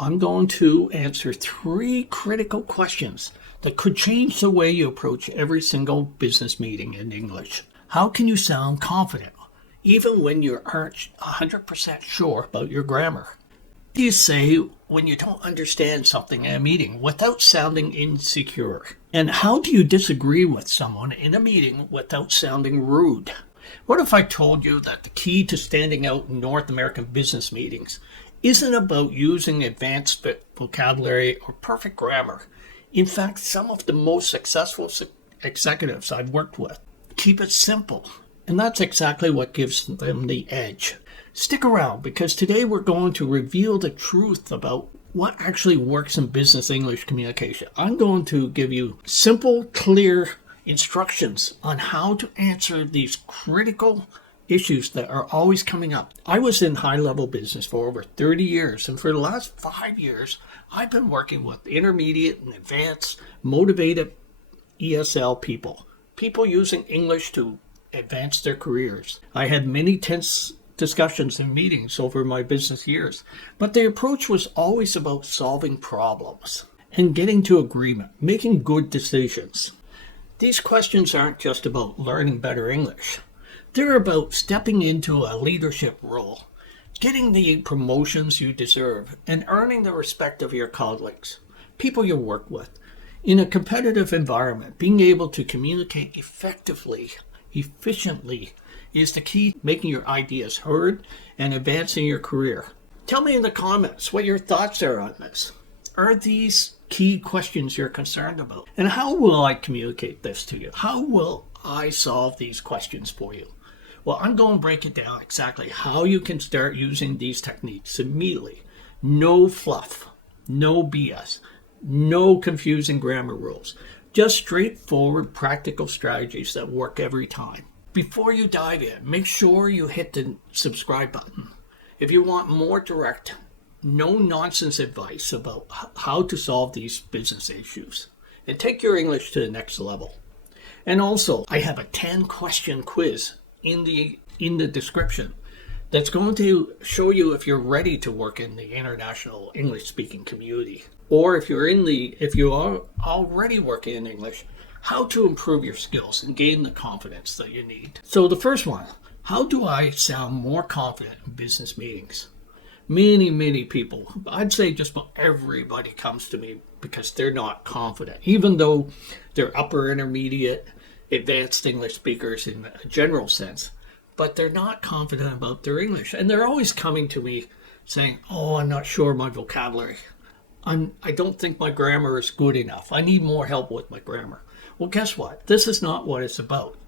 I'm going to answer 3 critical questions that could change the way you approach every single business meeting in English. How can you sound confident, even when you aren't 100% sure about your grammar? What do you say when you don't understand something in a meeting without sounding insecure? And how do you disagree with someone in a meeting without sounding rude? What if I told you that the key to standing out in North American business meetings isn't about using advanced vocabulary or perfect grammar? In fact, some of the most successful executives I've worked with keep it simple, and that's exactly what gives them the edge. Stick around, because today we're going to reveal the truth about what actually works in business English communication. I'm going to give you simple, clear instructions on how to answer these critical issues that are always coming up. I was in high-level business for over 30 years, and for the last 5 years, I've been working with intermediate and advanced, motivated ESL people using English to advance their careers. I had many tense discussions and meetings over my business years, but the approach was always about solving problems and getting to agreement, making good decisions. These questions aren't just about learning better English. They're about stepping into a leadership role, getting the promotions you deserve, and earning the respect of your colleagues, people you work with. In a competitive environment, being able to communicate effectively, efficiently, is the key to making your ideas heard and advancing your career. Tell me in the comments what your thoughts are on this. Are these key questions you're concerned about? And how will I communicate this to you? How will I solve these questions for you? Well, I'm going to break it down exactly how you can start using these techniques immediately. No fluff, no BS, no confusing grammar rules. Just straightforward, practical strategies that work every time. Before you dive in, make sure you hit the subscribe button if you want more direct, no-nonsense advice about how to solve these business issues and take your English to the next level. And also, I have a 10-question quiz in the description that's going to show you if you're ready to work in the international English-speaking community, or if you are already working in English, how to improve your skills and gain the confidence that you need. So the first one, how do I sound more confident in business meetings? Many people, I'd say just about everybody comes to me because they're not confident, even though they're upper intermediate, advanced English speakers in a general sense, but they're not confident about their English. And they're always coming to me saying, oh, I'm not sure my vocabulary. I don't think my grammar is good enough. I need more help with my grammar. Well, guess what? This is not what it's about.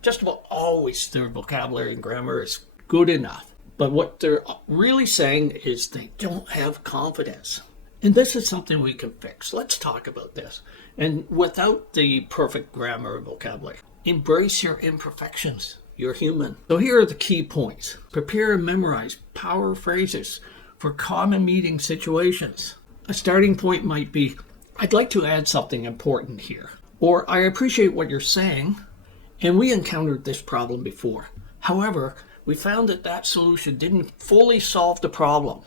Just about always their vocabulary and grammar is good enough. But what they're really saying is they don't have confidence. And this is something we can fix. Let's talk about this. And without the perfect grammar and vocabulary, embrace your imperfections. You're human. So here are the key points. Prepare and memorize power phrases for common meeting situations. A starting point might be, I'd like to add something important here. Or, I appreciate what you're saying, and we encountered this problem before. However, we found that solution didn't fully solve the problem,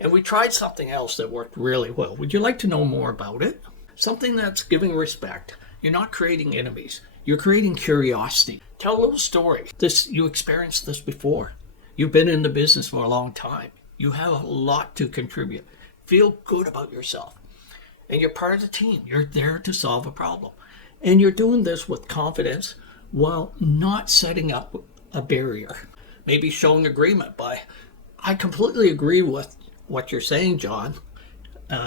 and we tried something else that worked really well. Would you like to know more about it? Something that's giving respect. You're not creating enemies. You're creating curiosity. Tell a little story. You experienced this before. You've been in the business for a long time. You have a lot to contribute. Feel good about yourself. And you're part of the team. You're there to solve a problem. And you're doing this with confidence while not setting up a barrier. Maybe showing agreement by, I completely agree with what you're saying, John,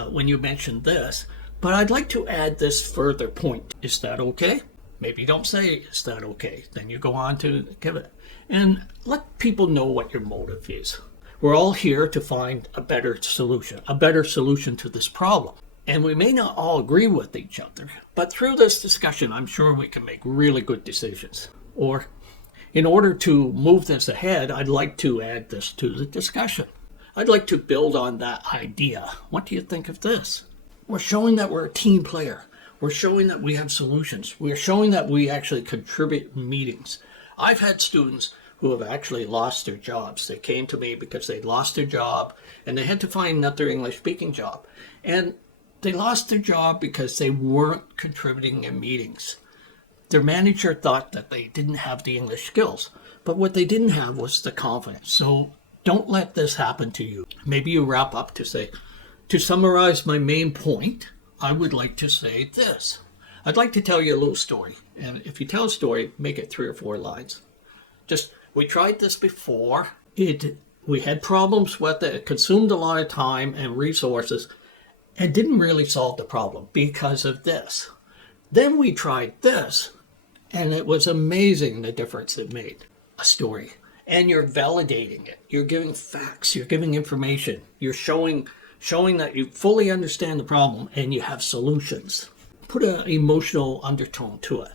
when you mentioned this, but I'd like to add this further point. Is that okay? Maybe don't say, is that okay? Then you go on to give it. And let people know what your motive is. We're all here to find a better solution to this problem. And we may not all agree with each other, but through this discussion, I'm sure we can make really good decisions. Or, in order to move this ahead, I'd like to add this to the discussion. I'd like to build on that idea. What do you think of this? We're showing that we're a team player. We're showing that we have solutions. We're showing that we actually contribute in meetings. I've had students who have actually lost their jobs. They came to me because they lost their job and they had to find another English speaking job. And they lost their job because they weren't contributing in meetings. Their manager thought that they didn't have the English skills, but what they didn't have was the confidence. So don't let this happen to you. Maybe you wrap up to say, to summarize my main point, I would like to say this. I'd like to tell you a little story. And if you tell a story, make it 3 or 4 lines. We tried this before. We had problems with it. It consumed a lot of time and resources and didn't really solve the problem because of this. Then we tried this, and it was amazing the difference it made. A story. And you're validating it. You're giving facts. You're giving information. You're showing that you fully understand the problem and you have solutions. Put an emotional undertone to it.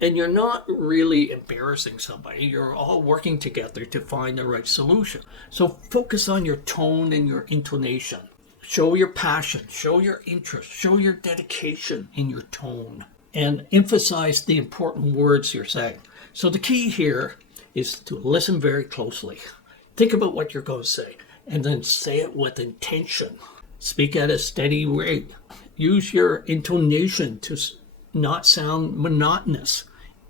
And you're not really embarrassing somebody. You're all working together to find the right solution. So focus on your tone and your intonation. Show your passion, show your interest, show your dedication in your tone, and emphasize the important words you're saying. So the key here is to listen very closely. Think about what you're going to say, and then say it with intention. Speak at a steady rate. Use your intonation to not sound monotonous.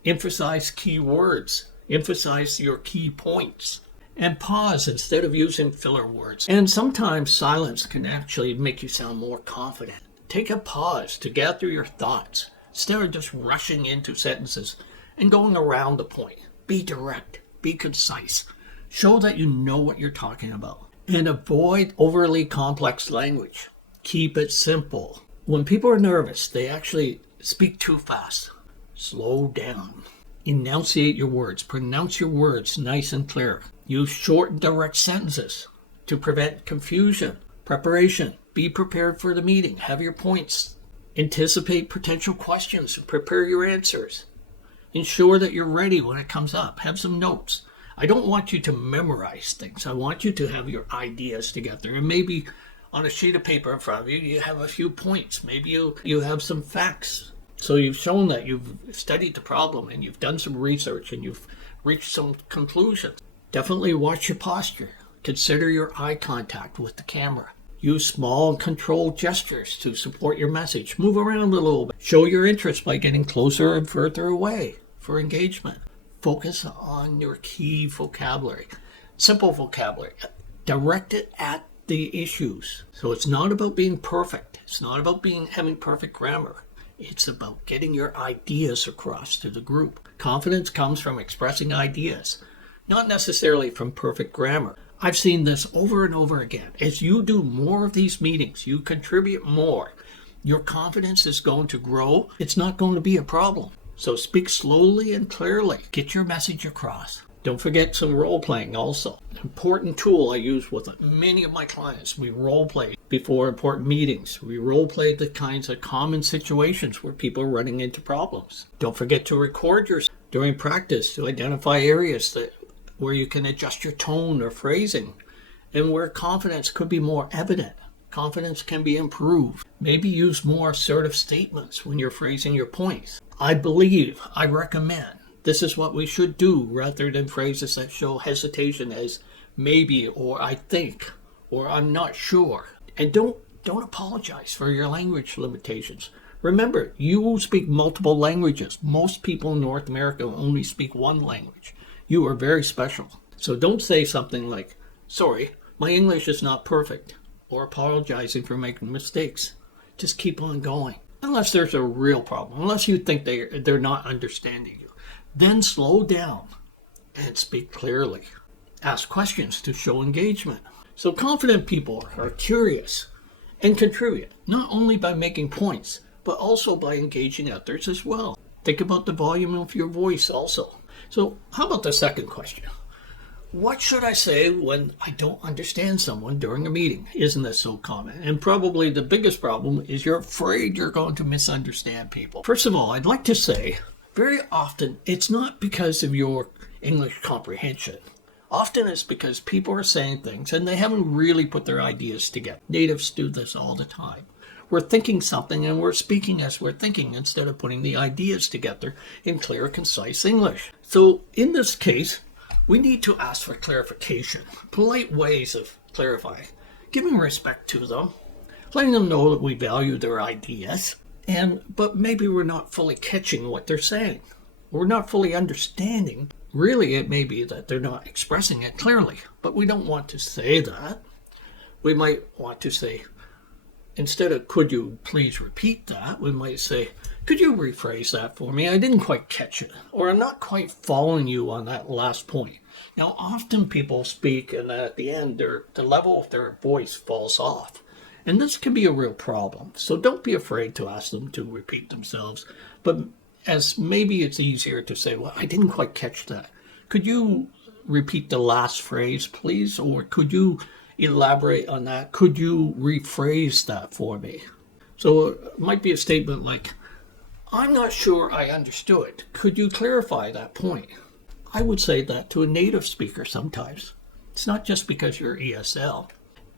Emphasize key words. Emphasize your key points. And pause instead of using filler words. And sometimes silence can actually make you sound more confident. Take a pause to gather your thoughts instead of just rushing into sentences and going around the point. Be direct. Be concise. Show that you know what you're talking about. And avoid overly complex language. Keep it simple. When people are nervous, they actually speak too fast. Slow down. Enunciate your words. Pronounce your words nice and clear. Use short and direct sentences to prevent confusion. Preparation. Be prepared for the meeting. Have your points. Anticipate potential questions and prepare your answers. Ensure that you're ready when it comes up. Have some notes. I don't want you to memorize things. I want you to have your ideas together. And maybe on a sheet of paper in front of you, you have a few points. Maybe you have some facts. So you've shown that you've studied the problem and you've done some research and you've reached some conclusions. Definitely watch your posture. Consider your eye contact with the camera. Use small and controlled gestures to support your message. Move around a little bit. Show your interest by getting closer and further away for engagement. Focus on your key vocabulary. Simple vocabulary. Direct it at the issues. So it's not about being perfect. It's not about having perfect grammar. It's about getting your ideas across to the group. Confidence comes from expressing ideas, not necessarily from perfect grammar. I've seen this over and over again. As you do more of these meetings, you contribute more. Your confidence is going to grow. It's not going to be a problem. So speak slowly and clearly. Get your message across. Don't forget some role playing also. An important tool I use with many of my clients. We role play before important meetings. We role play the kinds of common situations where people are running into problems. Don't forget to record yourself during practice to identify areas where you can adjust your tone or phrasing and where confidence could be more evident. Confidence can be improved. Maybe use more assertive statements when you're phrasing your points. I believe, I recommend. This is what we should do rather than phrases that show hesitation as maybe or I think or I'm not sure. And don't apologize for your language limitations. Remember, you speak multiple languages. Most people in North America only speak one language. You are very special. So don't say something like, sorry, my English is not perfect, or apologizing for making mistakes. Just keep on going. Unless there's a real problem, unless you think they're not understanding you. Then slow down and speak clearly. Ask questions to show engagement. So confident people are curious and contribute, not only by making points, but also by engaging others as well. Think about the volume of your voice also. So how about the second question? What should I say when I don't understand someone during a meeting? Isn't this so common? And probably the biggest problem is you're afraid you're going to misunderstand people. First of all, I'd like to say, very often, it's not because of your English comprehension. Often it's because people are saying things and they haven't really put their ideas together. Natives do this all the time. We're thinking something and we're speaking as we're thinking instead of putting the ideas together in clear, concise English. So in this case, We need to ask for clarification, polite ways of clarifying, giving respect to them, letting them know that we value their ideas, but maybe we're not fully catching what they're saying. We're not fully understanding. Really, it may be that they're not expressing it clearly, but we don't want to say that. We might want to say, instead of could you please repeat that, we might say, could you rephrase that for me? I didn't quite catch it, or I'm not quite following you on that last point. Now, often people speak and at the end, the level of their voice falls off. And this can be a real problem. So don't be afraid to ask them to repeat themselves. But as maybe it's easier to say, well, I didn't quite catch that. Could you repeat the last phrase, please? Or could you elaborate on that? Could you rephrase that for me? So it might be a statement like, I'm not sure I understood. Could you clarify that point? I would say that to a native speaker sometimes. It's not just because you're ESL.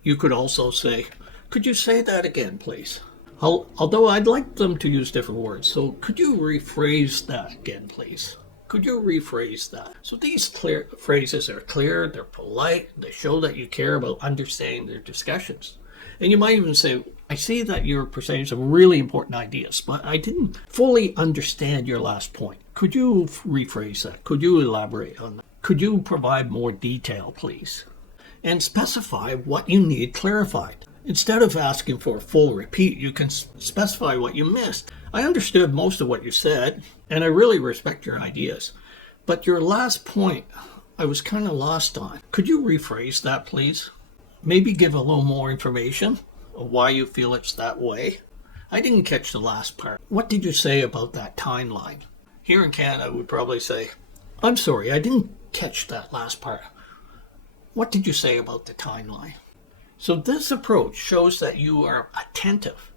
You could also say, could you say that again, please? Although I'd like them to use different words. So could you rephrase that again, please? Could you rephrase that? So these phrases are clear, they're polite, they show that you care about understanding their discussions. And you might even say, I see that you're presenting some really important ideas, but I didn't fully understand your last point. Could you rephrase that? Could you elaborate on that? Could you provide more detail, please? And specify what you need clarified. Instead of asking for a full repeat, you can specify what you missed. I understood most of what you said, and I really respect your ideas. But your last point, I was kind of lost on. Could you rephrase that, please? Maybe give a little more information of why you feel it's that way. I didn't catch the last part. What did you say about that timeline? Here in Canada, we'd probably say, I'm sorry, I didn't catch that last part. What did you say about the timeline? So this approach shows that you are attentive,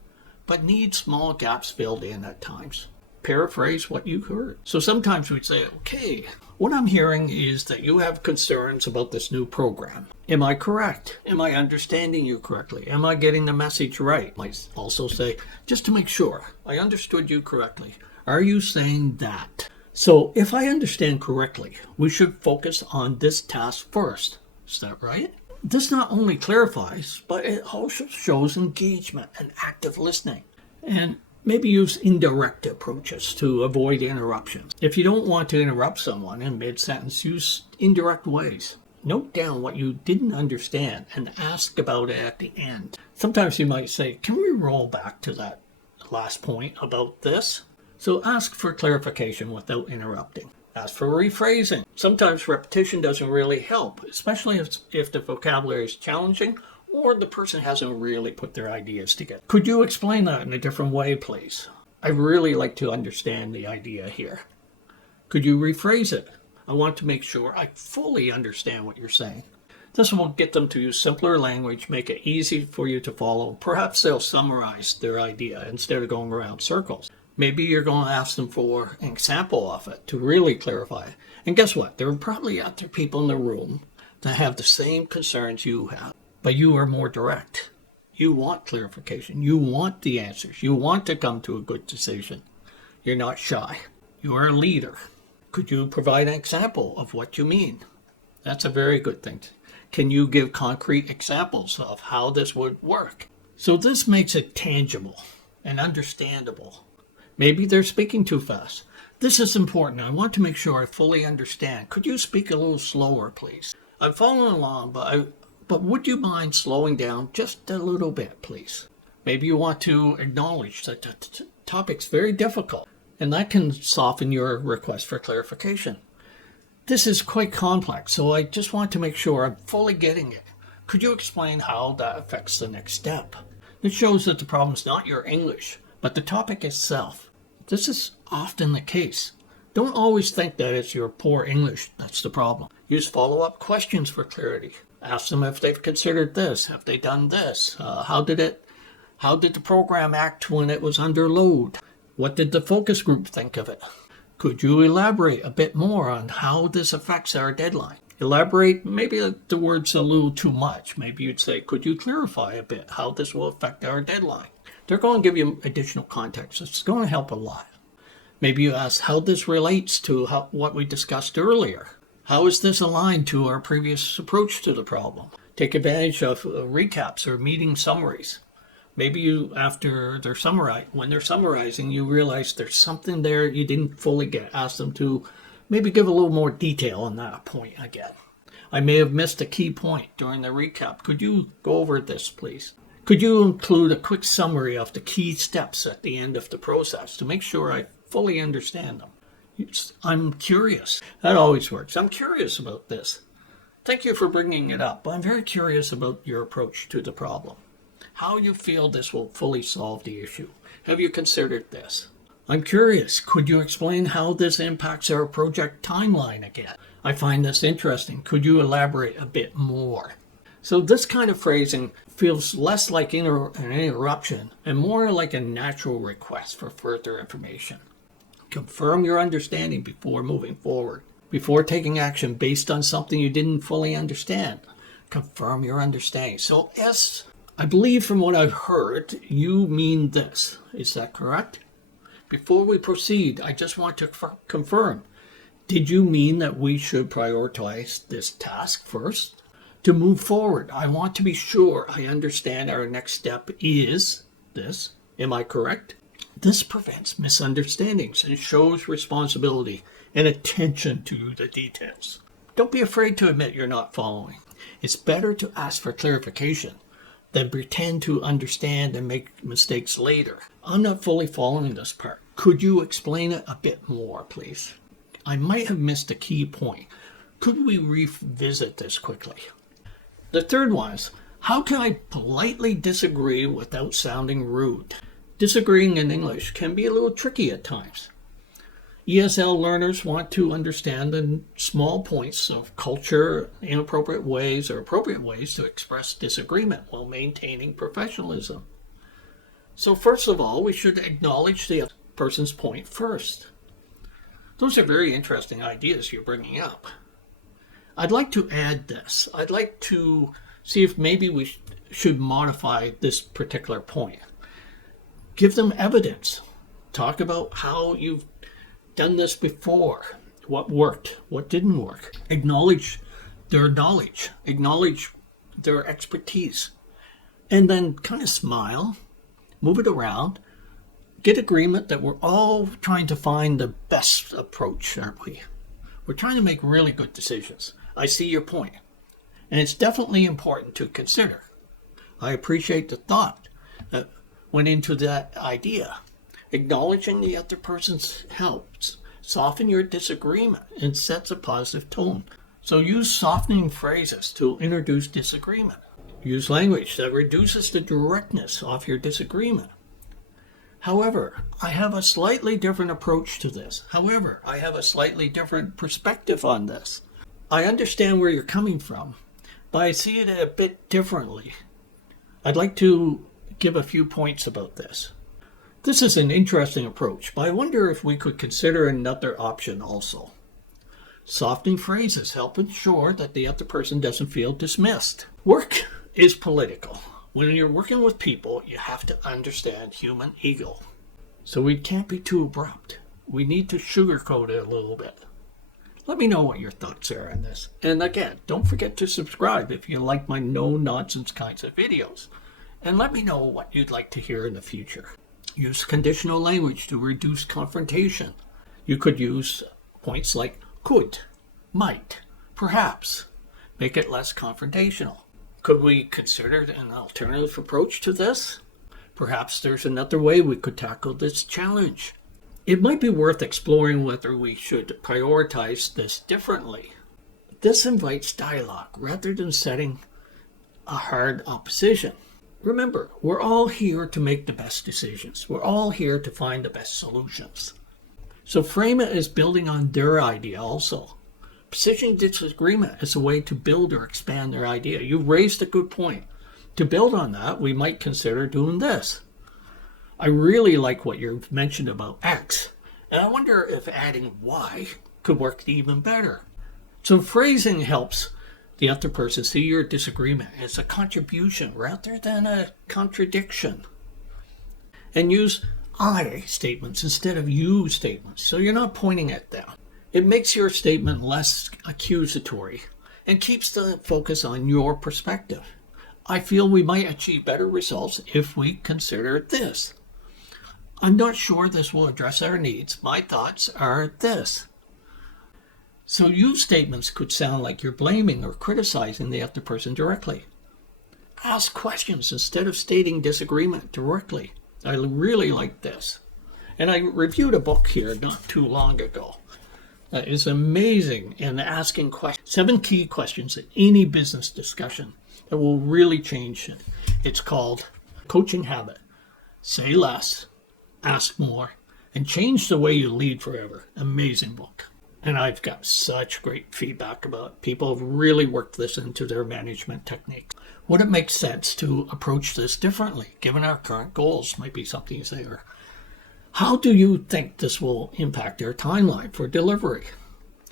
but need small gaps filled in at times. Paraphrase what you heard. So sometimes we'd say, okay, what I'm hearing is that you have concerns about this new program. Am I correct? Am I understanding you correctly? Am I getting the message right? I might also say, just to make sure, I understood you correctly. Are you saying that? So if I understand correctly, we should focus on this task first. Is that right? This not only clarifies, but it also shows engagement and active listening. And maybe use indirect approaches to avoid interruptions. If you don't want to interrupt someone in mid-sentence, use indirect ways. Note down what you didn't understand and ask about it at the end. Sometimes you might say, can we roll back to that last point about this? So ask for clarification without interrupting. Ask for rephrasing. Sometimes repetition doesn't really help, especially if the vocabulary is challenging or the person hasn't really put their ideas together. Could you explain that in a different way, please? I'd really like to understand the idea here. Could you rephrase it? I want to make sure I fully understand what you're saying. This will get them to use simpler language, make it easy for you to follow. Perhaps they'll summarize their idea instead of going around circles. Maybe you're going to ask them for an example of it to really clarify it. And guess what? There are probably other people in the room that have the same concerns you have, but you are more direct. You want clarification. You want the answers. You want to come to a good decision. You're not shy. You are a leader. Could you provide an example of what you mean? That's a very good thing. Can you give concrete examples of how this would work? So this makes it tangible and understandable. Maybe they're speaking too fast. This is important. I want to make sure I fully understand. Could you speak a little slower, please? I'm following along, but would you mind slowing down just a little bit, please? Maybe you want to acknowledge that the topic's very difficult, and that can soften your request for clarification. This is quite complex, so I just want to make sure I'm fully getting it. Could you explain how that affects the next step? This shows that the problem is not your English, but the topic itself. This is often the case. Don't always think that it's your poor English that's the problem. Use follow-up questions for clarity. Ask them if they've considered this. Have they done this? How did the program act when it was under load? What did the focus group think of it? Could you elaborate a bit more on how this affects our deadline? Elaborate, maybe the word's a little too much. Maybe you'd say, could you clarify a bit how this will affect our deadline? They're going to give you additional context. It's going to help a lot. Maybe you ask how this relates to what we discussed earlier. How is this aligned to our previous approach to the problem? Take advantage of recaps or meeting summaries. Maybe when they're summarizing, you realize there's something there you didn't fully get. Ask them to maybe give a little more detail on that point again. I may have missed a key point during the recap. Could you go over this, please? Could you include a quick summary of the key steps at the end of the process to make sure I fully understand them? I'm curious. That always works. I'm curious about this. Thank you for bringing it up. I'm very curious about your approach to the problem. How you feel this will fully solve the issue. Have you considered this? I'm curious. Could you explain how this impacts our project timeline again? I find this interesting. Could you elaborate a bit more? So this kind of phrasing feels less like an interruption and more like a natural request for further information. Confirm your understanding before moving forward. Before taking action based on something you didn't fully understand. Confirm your understanding. So yes, I believe from what I've heard, you mean this. Is that correct? Before we proceed, I just want to confirm. Did you mean that we should prioritize this task first? To move forward, I want to be sure I understand our next step is this. Am I correct? This prevents misunderstandings and shows responsibility and attention to the details. Don't be afraid to admit you're not following. It's better to ask for clarification than pretend to understand and make mistakes later. I'm not fully following this part. Could you explain it a bit more, please? I might have missed a key point. Could we revisit this quickly? The third one is, how can I politely disagree without sounding rude? Disagreeing in English can be a little tricky at times. ESL learners want to understand the small points of culture, inappropriate ways, or appropriate ways to express disagreement while maintaining professionalism. So first of all, we should acknowledge the other person's point first. Those are very interesting ideas you're bringing up. I'd like to add this. I'd like to see if maybe we should modify this particular point. Give them evidence. Talk about how you've done this before. What worked, what didn't work. Acknowledge their knowledge. Acknowledge their expertise. And then kind of smile. Move it around. Get agreement that we're all trying to find the best approach, aren't we? We're trying to make really good decisions. I see your point. And it's definitely important to consider. I appreciate the thought that went into that idea. Acknowledging the other person's helps soften your disagreement and sets a positive tone. So use softening phrases to introduce disagreement. Use language that reduces the directness of your disagreement. However, I have a slightly different approach to this. However, I have a slightly different perspective on this. I understand where you're coming from, but I see it a bit differently. I'd like to give a few points about this. This is an interesting approach, but I wonder if we could consider another option also. Softening phrases help ensure that the other person doesn't feel dismissed. Work is political. When you're working with people, you have to understand human ego. So we can't be too abrupt. We need to sugarcoat it a little bit. Let me know what your thoughts are on this. And again, don't forget to subscribe if you like my no-nonsense kinds of videos. And let me know what you'd like to hear in the future. Use conditional language to reduce confrontation. You could use points like could, might, perhaps. Make it less confrontational. Could we consider an alternative approach to this? Perhaps there's another way we could tackle this challenge. It might be worth exploring whether we should prioritize this differently. This invites dialogue rather than setting a hard opposition. Remember, we're all here to make the best decisions. We're all here to find the best solutions. So frame it as building on their idea also. Positioning disagreement as a way to build or expand their idea. You raised a good point. To build on that, we might consider doing this. I really like what you've mentioned about X, and I wonder if adding Y could work even better. So phrasing helps the other person see your disagreement as a contribution rather than a contradiction. And use I statements instead of you statements, so you're not pointing at them. It makes your statement less accusatory and keeps the focus on your perspective. I feel we might achieve better results if we consider this. I'm not sure this will address our needs. My thoughts are this. So use statements could sound like you're blaming or criticizing the other person directly. Ask questions instead of stating disagreement directly. I really like this. And I reviewed a book here not too long ago that is amazing in asking questions. 7 key questions in any business discussion that will really change it. It's called Coaching Habit. Say less, ask more, and change the way you lead forever. Amazing book. And I've got such great feedback about it. People have really worked this into their management techniques. Would it make sense to approach this differently, given our current goals? Might be something you say. Or how do you think this will impact your timeline for delivery?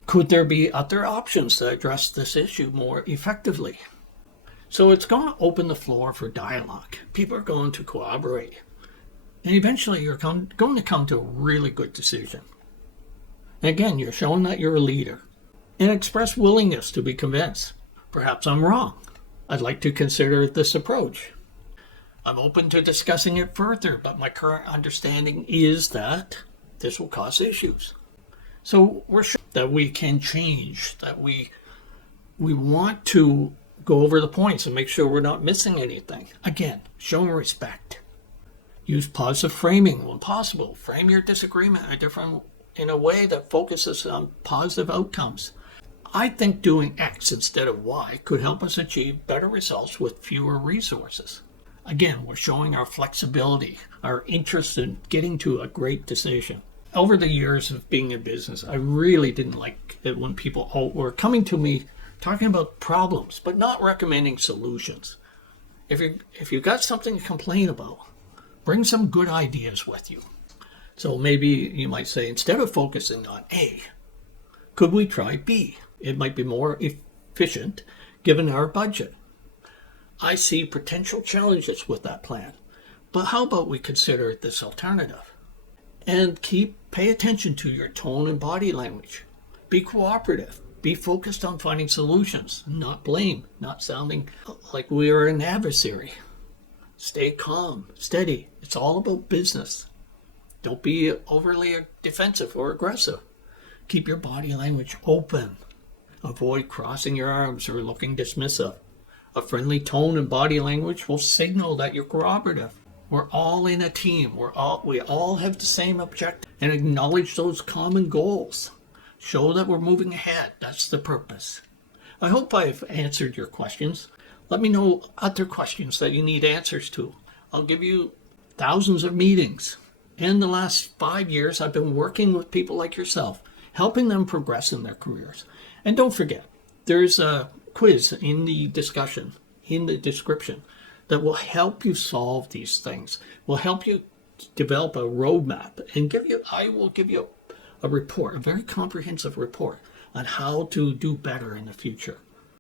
Could there be other options that address this issue more effectively? So it's going to open the floor for dialogue. People are going to cooperate. And eventually you're going to come to a really good decision. And again, you're showing that you're a leader. And express willingness to be convinced. Perhaps I'm wrong. I'd like to consider this approach. I'm open to discussing it further, but my current understanding is that this will cause issues. So we're sure that we can change, that we want to go over the points and make sure we're not missing anything. Again, showing respect. Use positive framing when possible. Frame your disagreement in a way that focuses on positive outcomes. I think doing X instead of Y could help us achieve better results with fewer resources. Again, we're showing our flexibility, our interest in getting to a great decision. Over the years of being in business, I really didn't like it when people were coming to me talking about problems, but not recommending solutions. If you got something to complain about, bring some good ideas with you. So maybe you might say, instead of focusing on A, could we try B? It might be more efficient given our budget. I see potential challenges with that plan, but how about we consider this alternative? And pay attention to your tone and body language. Be cooperative. Be focused on finding solutions, not blame, not sounding like we are an adversary. Stay calm, steady. It's all about business. Don't be overly defensive or aggressive. Keep your body language open. Avoid crossing your arms or looking dismissive. A friendly tone and body language will signal that you're cooperative. We're all in a team. We all have the same objective, and acknowledge those common goals. Show that we're moving ahead. That's the purpose. I hope I've answered your questions. Let me know other questions that you need answers to. I'll give you thousands of meetings. In the last 5 years, I've been working with people like yourself, helping them progress in their careers. And don't forget, there's a quiz in the discussion, in the description, that will help you solve these things, will help you develop a roadmap, and I will give you a report, a very comprehensive report on how to do better in the future.